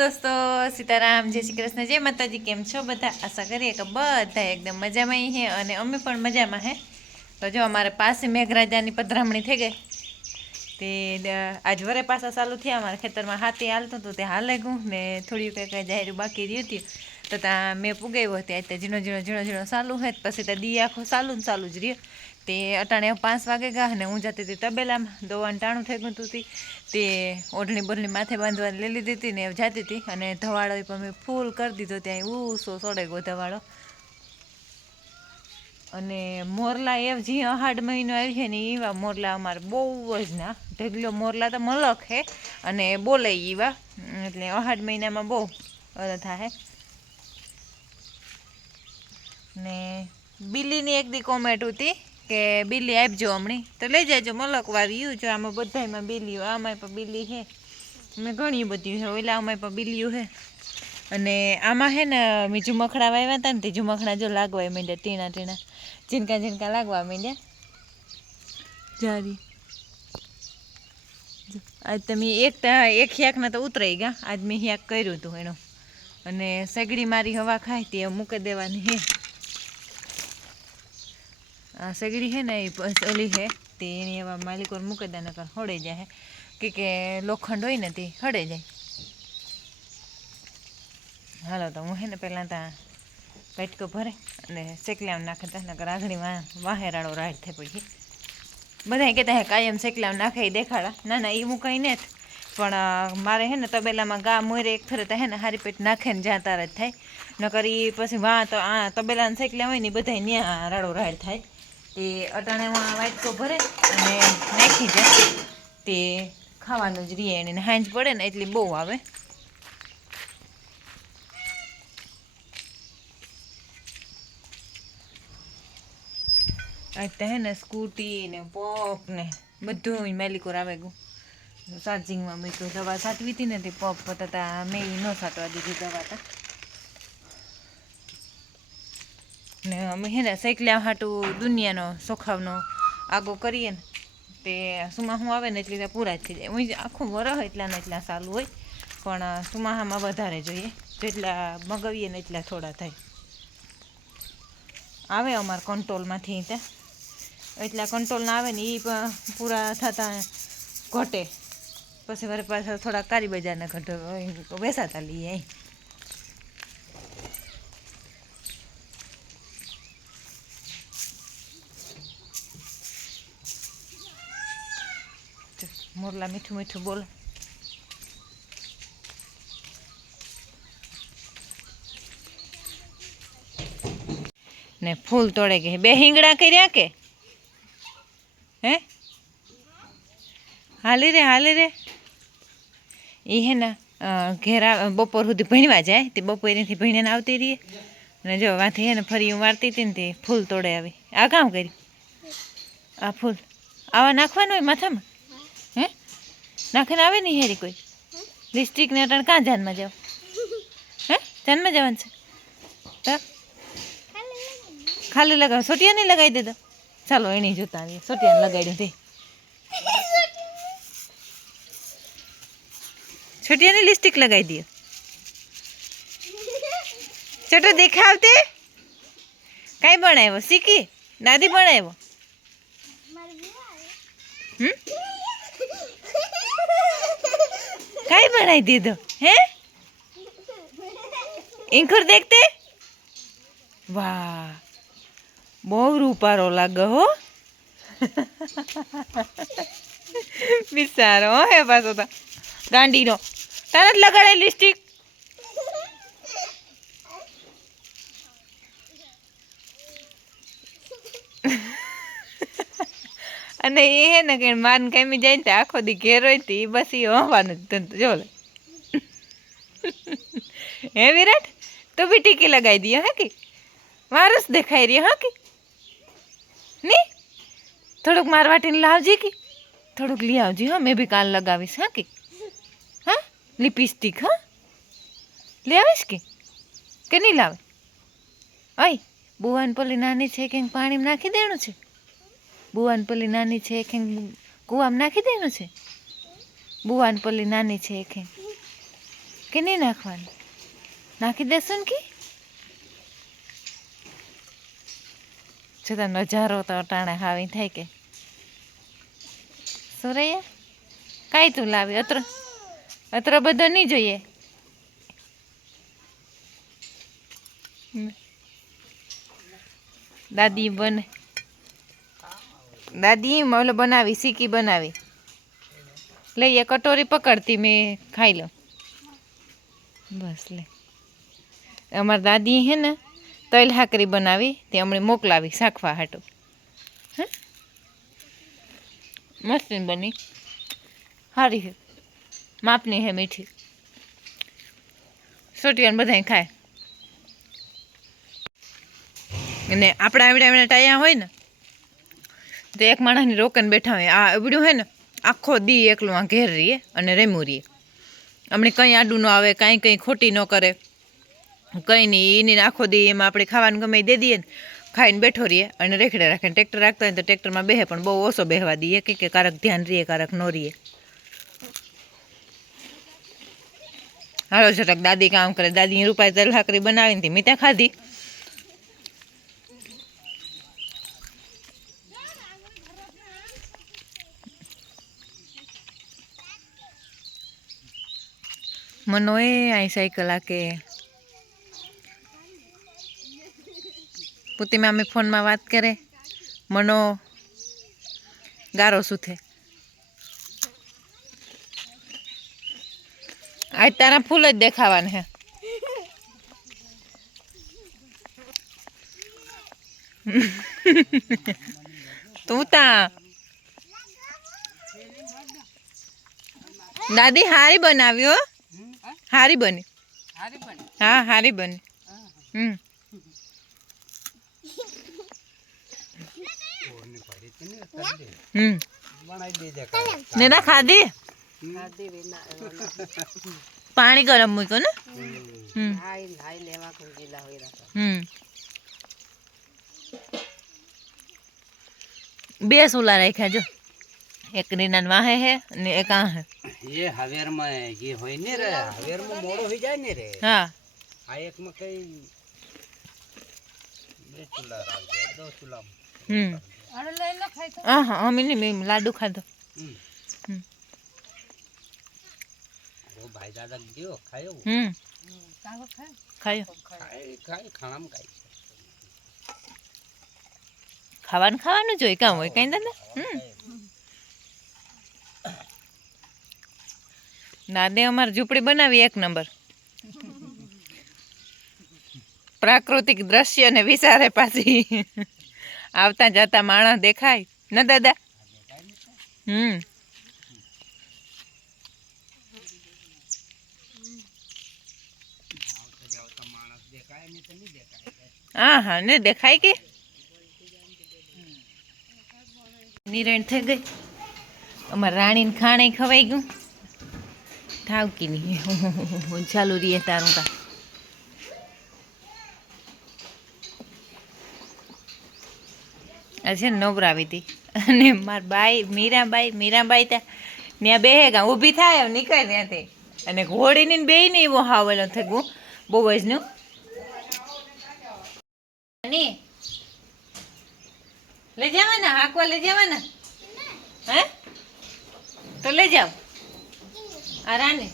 દોસ્તો, સીતારામ, જય શ્રી કૃષ્ણ, જય માતાજી, કેમ છો બધા? આશા કરીએ કે બધા એકદમ મજામાં હે અને અમે પણ મજામાં હે. તો જો અમારે પાસે મેઘરાજાની પધરામણી થઈ ગઈ. તે આજ વરે પાછા ચાલુ થયા. અમારા ખેતરમાં હાથી હાલતું હતું તે હાલે ગયું ને થોડી કંઈક જાહેરું બાકી રહ્યું હતું. તો ત્યાં મેં પુગાવ્યો હતી. આજે ઝીણો ઝીણો ઝીણો ઝીણો ચાલુ હોય પછી ત્યાં દી આખો ચાલુ ને ચાલુ જ રહ્યો. તે અટાણે પાંચ વાગે ગયા અને હું જતી હતી તબેલામાં. દોવાનું ટાણું થઈ ગયું હતું તે. ઓઢણી બોઢણી માથે બાંધવાની લઈ લીધી હતી ને જાતી હતી અને ધવાળો એ પણ મેં ફૂલ કરી દીધો ત્યાં. ઊસો સોડે ગયો ધવાળો. અને મોરલા એ જે અહાડ મહિનો આવી છે ને એવા મોરલા અમારે બહુ જ ના. ઢગલો મોરલા તો મલક હે. અને બોલે એવા એટલે અહાડ મહિનામાં બહુ થાય ને બિલ્લીની એક દી કોમેન્ટ હતી કે બિલ્લી આપજો હમણી. તો લઈ જાજો મલકવાર યુ જો આમાં બધાયમાં બિલ્લીઓ આમાં પણ બિલ્લી છે. મેં ઘણી બધી છે ઓલા આમાં પણ બિલ્લીઓ છે. અને આમાં છે ને, મેં ઝુમખડા વાવ્યા હતા ને, તે ઝુમખડા જો લાગવા માંડ્યા, ટીણા ટીણા. ઝીણકા ઝીણકા લાગવા માંડ્યા. જારી. આજ તમે એક એક હિયાકના તો ઉતરાઈ ગયા. આજ મેં હિયાક કર્યું હતું એનું. અને સગડી મારી હવા ખાય તે મૂકી દેવાની હે સગડી છે ને એ ઓલી છે તે એની એવા માલિકોને મૂકી દે, નકર હળે જાય કે કે લોખંડ હોય ને તે હળે જાય. હાલો, તો હું છે ને પહેલાં ત્યાં પેટકો ભરે અને શેકલામ નાખે ત્યાં નકર આગળ વાહેરાળો રાડ થઈ પડી બધા કહેતા હે, કાયમ શેકલામ નાખે દેખાડા. ના ના એ હું કંઈ નથી પણ મારે હે ને તબેલામાં ગા મોરે એક ફરે તો હે ને હારી પેટ નાખે ને જ્યાં તાર થાય. નકર એ પછી વાં તો આ તબેલાને શેકલા હોય ને બધા ત્યાં રાડો રાડ થાય. તે અટાણામાં વાટકો ભરે અને નાખી જાય તે ખાવાનું જ રીએ એને. હાંજ પડે ને એટલી બહુ આવે. અત્યારે તો ને સ્કૂટી ને પોપ ને બધું મેલિકોર આવે ગયું. ચાર્જિંગમાં મૂક્યું દવા સાચવી હતી ને તે પપ પતા મેં ન સાટવા દીધી દવા તો. ને અમે હે ને સાયકલ્યા હાટું દુનિયાનો સોખાવનો આગો કરીએ ને, તે સુમાહું આવે ને એટલી પૂરા થઈ જાય. હું આખું વરહ એટલા ને એટલા સારું હોય, પણ સુમાહામાં વધારે જોઈએ. જેટલા મગાવીએ ને એટલા થોડા થાય. આવે અમારે કંટ્રોલમાંથી ત્યાં. એટલા કંટ્રોલના આવે ને એ પૂરા થતા ઘટે. પછી વરે પાછા થોડા કારી બજારને ઘટે વેસાતા લઈએ અહીં મોરલા મીઠું મીઠું બોલ ને ફૂલ તોડે કે બે હિંગડા કર્યા કે હે હાલી રે હાલી રે એ હે ને ઘેરા બપોર સુધી ભણવા જાય તે બપોરેથી ભણીને આવતી રહીએ અને જો વાંથી હે ને ફરી હું વારતી હતી ને તે ફૂલ તોડે આવી આ કામ કર્યું આ ફૂલ આવા નાખવાનું હોય માથામાં નાખીને આવે નહીં હેરી કોઈ? લિપસ્ટિક ને અટાણ કાં જાનમાં જાવ? હે? જાનમાં જવાનું છે? તો ખાલી લગાવ. સોટિયા નહીં લગાવી દેતો? ચાલો એની જોતા આવીએ. સોટિયાને લગાડ્યું તે. છોટિયાની લિપસ્ટિક લગાવી દો છોટો દેખાવતે કઈ બનાવ્યો? શીખી? દાદી બનાવ્યો? હમ? કઈ બનાવી દીધો હે ઇંખુર દેખતે વાહ બહુ રૂપારો લાગે હો બિસારો હે પાછો તો ગાંડીનો તને જ લગાડે લિપસ્ટિક અને એ હે ને કે માન કામી જાય ને આખો દી ઘેર હોય તે બસ એ હોવાનું ધંધો. જો હે વિરાટ, તું બી ટીકી લગાવી દઈએ હા કે? વારસ દેખાઈ રહ્યો, હા કે? ની? થોડુંક મારવાટીને લાવજે કે? થોડુંક લઈ આવજે, હા, મેં બી કાલ લગાવીશ, હા કે? હા? લિપસ્ટિક, હા? લઈ આવીશ કે? કે નહીં લાવે? ઓય, બુવાન પોલી નાની છે કે પાણીમાં નાખી દેણું છે? બુવાન પલ્લી નાની છે કે કૂવામાં નાખી દેવાનું છે? બુવાન પલ્લી નાની છે કે કે નહીં નાખવાનું? નાખી દેશું ને કે? છતાં નજારો તો અટાણે હાવી થાય કે. સુરૈયા, કાંઈ તું લાવી? અત્ર અત્ર બધો નહીં જોઈએ? દાદી બને. દાદી ઓલો બનાવી સીકી બનાવી. લઈએ કટોરી પકડતી મેં, ખાઈ લઉં. બસ લે. અમારી દાદી હે ને, તૈલ હાકરી બનાવી, તે હમણાં મોકલાવી શાખવા હાટું. હે? મસ્ત બની. સારી છે માપની હે મીઠી. સોટિયાને બધાય ખાય. અને આપણા આવડે આવડે ટાયા હોય ને તો એક માણસની રોકન બેઠા હોય. આ એવડું હોય ને, આખો દી એકલું આ ઘેર રહીએ અને રેમું રહીએ. અમને કંઈ આડું ન આવે, કાંઈ કંઈ ખોટી ન કરે. કંઈ નહીં એની આખો દી એમાં આપણે ખાવાનું ગમે દે દઈએ ને, ખાઈને બેઠો રહીએ અને રેખડે રાખે ટ્રેક્ટર રાખતા હોય તો ટ્રેક્ટરમાં બેહે, પણ બહુ ઓછો બેહવા દઈએ. કે કારક ધ્યાન રહીએ, કારક ન રહીએ. હાલો, જરાક દાદી કામ કરે. દાદી રૂપાય તલ હાકરી બનાવીને હતી મેં ત્યાં ખાધી? મનોએ આઈ સાયકલ પોતે અમે ફોનમાં વાત કરે મનો ગારો સુથે આજ તારા ફૂલ જ દેખાવાના તું તા દાદી હારી બનાવ્યો હારી બની. હા હારી બની. હમ. હમ. ખાધી? પાણી ગરમ મૂક્યો ને? હમ. બે સુલા રાખ્યા જો. એક રીના વાહે હે ને એક આ હે. એ હવેરમાં એ હોય ને રે હવેરમાં મોડો હોય જાય ને રે. હા. આ એકમાં કઈ બે ચૂલા રાખજે દો ચૂલા. હમ. હા હા અમે નહીં મેં લાડુ ખાધો. હમ. ઓ ભાઈ દાદા ગયો ખાયો? હમ. ખાયો? ખાય. ખાય ખાણામાં ખાય ખાવાનું ખાવાનું જોઈ કામ હોય કઈ દાદા? હમ. દાદે અમારે ઝૂંપડી બનાવી એક નંબર. પ્રાકૃતિક દ્રશ્ય ને વિચારે પાછી. આવતા જતા માણસ દેખાય. ન દાદા? હમ. હા હા, ને દેખાય કે? નિરણ થઈ ગઈ. અમાર રાણીને ખાણે ખવાઈ ગયું. ઠાવકી નહીં ચાલુ રહીએ તારું આ છે ને નવરાવી હતી અને માર બાઈ મીરાબાઈ મીરાબાઈ ત્યાં ત્યાં બેહે ગા ઊભી થાય નીકળે ત્યાંથી અને ઘોડીને બે ને એવો હાવેલો થઈ ગયું બહુ જ નું ની લઈ જવાના હાંકવા લઈ જવાના હે તો લઈ જાઓ આ રાને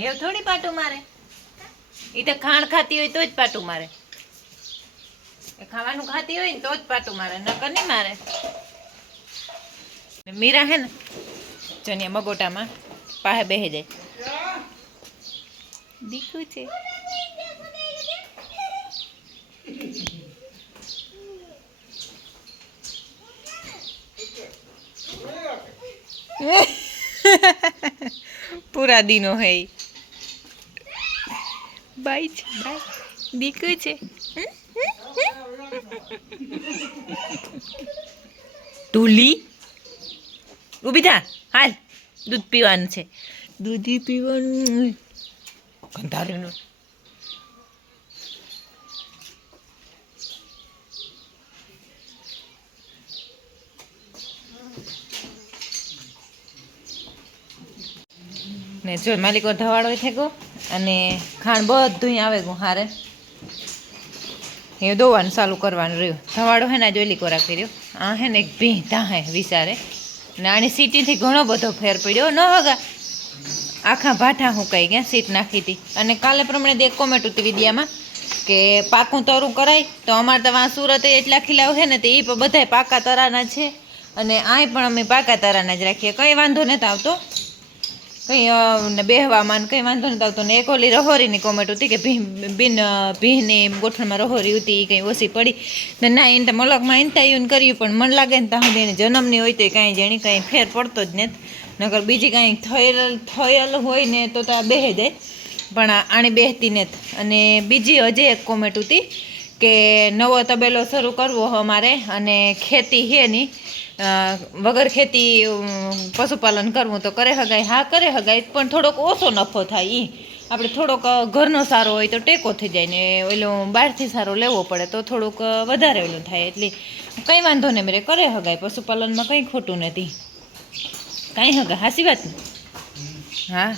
એવું થોડી પાટું મારે. એ તો ખાણ ખાતી હોય તો જ પાટું મારે. એ ખાવાનું ખાતી હોય ને તો જ પાટું મારે, નકર નહીં મારે. મીરા હે ને, જનિયા મગોટામાં પાસે બેસી જાય. દીકું છે. પૂરા દિનો હે બાય છે બાય દીકું છે. ટુલી. ઊભી થા હાલ. દૂધ પીવાનું છે. દૂધી પીવાનું. ગંધારેનું ને જો માલિકો ધવાડો થઈ ગયો અને ખાંડ બધું આવે ગયું હારે. એ દોવાનું ચાલુ કરવાનું રહ્યું. ધવાડો હે ને આજે લીકો રાખી રહ્યો આ હે ને એક ભી હે વિચારે. ને આની સીટીથી ઘણો બધો ફેર પડ્યો. ન હગા. આખા ભાઠા હુકાઈ ગયા, સીટ નાખી હતી. અને કાલે પ્રમાણે દેખ કોમેન્ટ હતી વિદ્યામાં કે પાકું તરું કરાય તો અમારે તો વાં સુરત એટલા ખીલાવ છે ને તે એ બધાય પાકા તરાના છે. અને આય પણ અમે પાકા તરાના જ રાખીએ. કંઈ વાંધો નથી આવતો. કંઈ બેહવામાં કંઈ વાંધો નથી આવતો ને એક ઓલી રહોરીની કોમેન્ટ હતી કે બિન ભીની ગોઠણમાં રહોરી હતી એ કંઈ ઓછી પડી. ને ના એને તો મલકમાં ઇનતા યુન કર્યું, પણ મન લાગે ને ત્યાં એને જન્મની હોય તો કાંઈ જેણી કાંઈ ફેર પડતો જ નથી નકર બીજી કાંઈ થયેલ થયેલ હોય ને તો તો આ બેહે જાય. પણ આણે બેહતી નથી અને બીજી હજી એક કોમેન્ટ હતી કે નવો તબેલો શરૂ કરવો અમારે અને ખેતી હે નહીં વગર ખેતી પશુપાલન કરવું તો કરે હગાય હા, કરે હગાય પણ થોડોક ઓછો નફો થાય એ આપણે થોડોક ઘરનો સારો હોય તો ટેકો થઈ જાય ને ઓલો બહારથી સારો લેવો પડે તો થોડુંક વધારે ઓલું થાય. એટલે કંઈ વાંધો નહીં મેરે, કરે હગાય પશુપાલનમાં કંઈ ખોટું નથી. કાંઈ હગા હાસી વાત હા.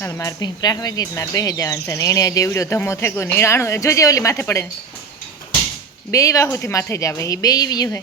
હાલ, મારે ભીં પ્રાહવે ગઈ, માર બેહી જવાનું છે ને એણે આજે એવડો ધમો થઈ ગયો ને એણે આણું જોજે ઓલી માથે પડે ને. બે વાહુથી માથે જ આવે, એ બે એવી હે.